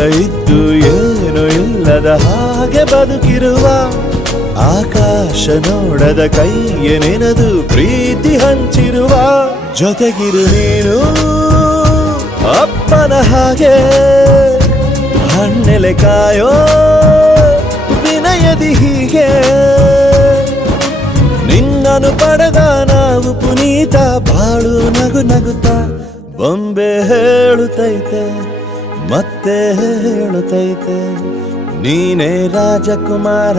ಇದ್ದು ಏನು ಇಲ್ಲದ ಹಾಗೆ ಬದುಕಿರುವ ಆಕಾಶ ನೋಡದ ಕೈಯ ನೆನೆದು ಪ್ರೀತಿ ಹಂಚಿರುವ ಜೊತೆಗಿರು ನೀನು ಅಪ್ಪನ ಹಾಗೆ ಹಣ್ಣೆಲೆ ಕಾಯೋ ವಿನಯದಿ ಹೀಗೆ ನಿನ್ನನು ಪಡೆದ ನಾವು ಪುನೀತ ಬಾಳು ನಗು ನಗುತ್ತಾ ಬೊಂಬೆ ಹೇಳುತ್ತೈತೆ ಮತ್ತೆ ಹೇಳುತ್ತೈತೆ ನೀನೇ ರಾಜಕುಮಾರ.